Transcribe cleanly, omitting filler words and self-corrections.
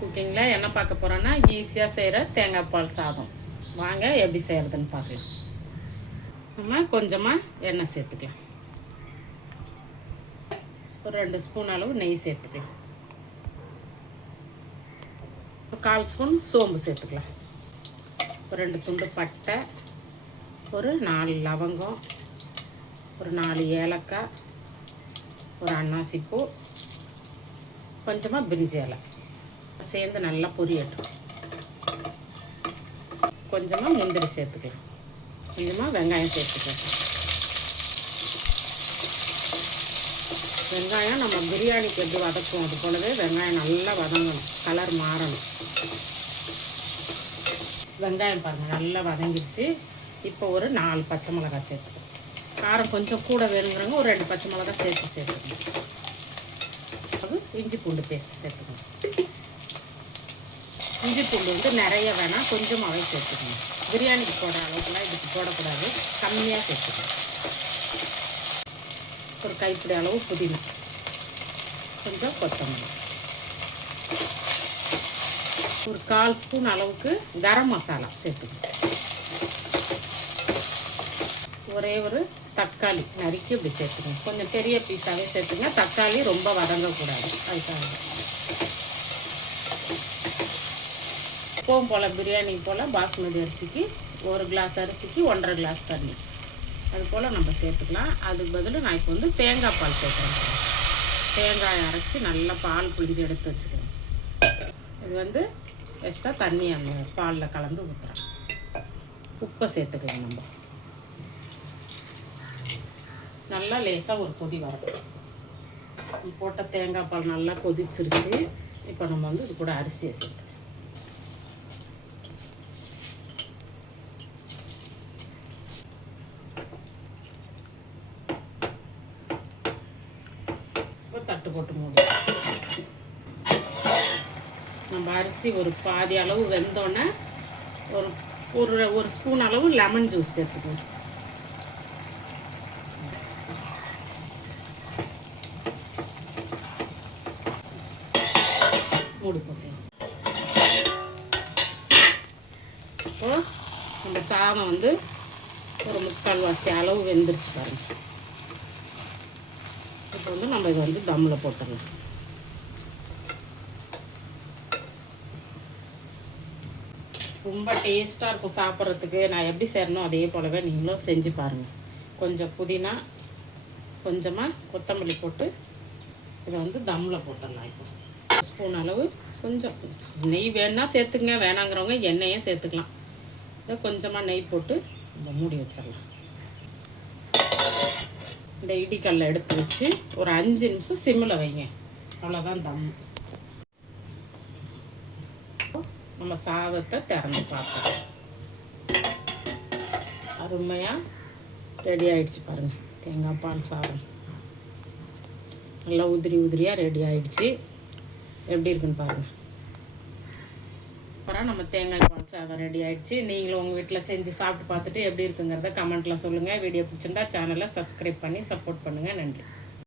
குக்கிங்கில் என்ன பார்க்க போகிறோன்னா ஈஸியாக செய்கிற தேங்காய் பால் சாதம். வாங்க எப்படி செய்கிறதுன்னு பார்க்கலாம். நம்ம கொஞ்சமாக எண்ணெய் சேர்த்துக்கலாம். ஒரு 2 ஸ்பூன் அளவு நெய் சேர்த்துக்கலாம். ஒரு 1/4 ஸ்பூன் சோம்பு சேர்த்துக்கலாம். ஒரு 2 துண்டு பட்டை, ஒரு 4 லவங்கம், ஒரு 4 ஏலக்காய், ஒரு அன்னாசிப்பூ, கொஞ்சமாக பிரிஞ்சி இலை சேர்ந்து நல்லா பொரியட்டும். கொஞ்சமாக முந்திரி சேர்த்துக்கலாம். கொஞ்சமாக வெங்காயம் சேர்த்துக்கலாம். வெங்காயம் நம்ம பிரியாணிக்கு எப்படி வதக்கும் அது போலவே வெங்காயம் நல்லா வதங்கணும், கலர் மாறணும். வெங்காயம் பாருங்கள் நல்லா வதங்கிடுச்சு. இப்போ ஒரு 4 பச்சை மிளகாய் சேர்த்துக்கணும். காரம் கொஞ்சம் கூட வேணுங்கிறவங்க ஒரு 2 பச்சை மிளகாய் சேர்த்துக்கணும். அது இஞ்சி பூண்டு பேஸ்ட் சேர்த்துக்கணும். இஞ்சி பூண்டு வந்து நிறைய வேணாம், கொஞ்சமாகவே சேர்த்துக்கணும். பிரியாணிக்கு போடுற அளவுக்குலாம் இதுக்கு போடக்கூடாது, கம்மியாக சேர்த்துக்கணும். ஒரு கைப்பிடி அளவு புதினா, கொஞ்சம் கொத்தமல்லி, ஒரு 1/4 ஸ்பூன் அளவுக்கு கரம் மசாலா சேர்த்துக்கணும். ஒரே ஒரு தக்காளி நறுக்கி இப்படி சேர்த்துக்கணும். கொஞ்சம் பெரிய பீஸாகவே சேர்த்துங்க, தக்காளி ரொம்ப வதங்கக்கூடாது. அதுக்காக எப்பவும் போல் பிரியாணி போல் பாஸ்மதி அரிசிக்கு 1 கிளாஸ் அரிசிக்கு 1.5 கிளாஸ் தண்ணி அது போல் நம்ம சேர்த்துக்கலாம். அதுக்கு பதில் நான் இப்போ வந்து தேங்காய் பால் சேர்க்குறேன். தேங்காய் அரைச்சி நல்லா பால் புழிஞ்சு எடுத்து வச்சுக்கிறேன். இது வந்து எக்ஸ்ட்ரா தண்ணி அந்த பாலில் கலந்து ஊற்றுறேன். உப்பை சேர்த்துக்கலாம். நம்ம நல்லா லேசாக ஒரு கொதி வரும். போட்ட தேங்காய் பால் நல்லா கொதிச்சிருச்சு. இப்போ நம்ம வந்து இது கூட அரிசியை சேர்த்துக்கலாம். தட்டு போட்டு மூடி நம்ம அரிசி ஒரு பாதி அளவு வெந்தோடனே ஒரு ஸ்பூன் அளவு லெமன் ஜூஸ் சேர்த்துக்கணும். மூடி போட்டு இப்போ இந்த சாதம் வந்து ஒரு 3/4 வாசி அளவு வெந்துருச்சு பாருங்க. இப்போ வந்து நம்ம இதை வந்து தம்மில் போட்டுடலாம். ரொம்ப டேஸ்ட்டாக இருக்கும் சாப்பிட்றதுக்கு. நான் எப்படி செய்யணும் அதே போலவே நீங்களும் செஞ்சு பாருங்கள். கொஞ்சம் புதினா, கொஞ்சமாக கொத்தமல்லி போட்டு இதை வந்து தம்மில் போட்டுடலாம். இப்போ 1 ஸ்பூன் அளவு கொஞ்சம் நெய் வேணுன்னா சேர்த்துங்க, வேணாங்கிறவங்க எண்ணெயே சேர்த்துக்கலாம். இதை கொஞ்சமாக நெய் போட்டு நம்ம மூடி வச்சிடலாம். இந்த இடிக்கல்லை எடுத்து வச்சு ஒரு 5 நிமிஷம் சிம்மில் வைங்க. அவ்வளோதான் தம். நம்ம சாதத்தை திறந்து பார்ப்போம். அருமையாக ரெடி ஆகிடுச்சு பாருங்கள். தேங்காய் பால் சாதம் நல்லா உதிரியாக ரெடி ஆகிடுச்சு. எப்படி இருக்குன்னு பாருங்கள். அப்புறம் நம்ம தேங்காய் பால் சாதம் ரெடி ஆகிடுச்சு. நீங்களும் உங்கள் வீட்டில் செஞ்சு சாப்பிட்டு பார்த்துட்டு எப்படி இருக்குங்கிறத கமெண்ட்டில் சொல்லுங்கள். வீடியோ பிடிச்சிருந்தா சேனலை சப்ஸ்கிரைப் பண்ணி சப்போர்ட் பண்ணுங்கள். நன்றி.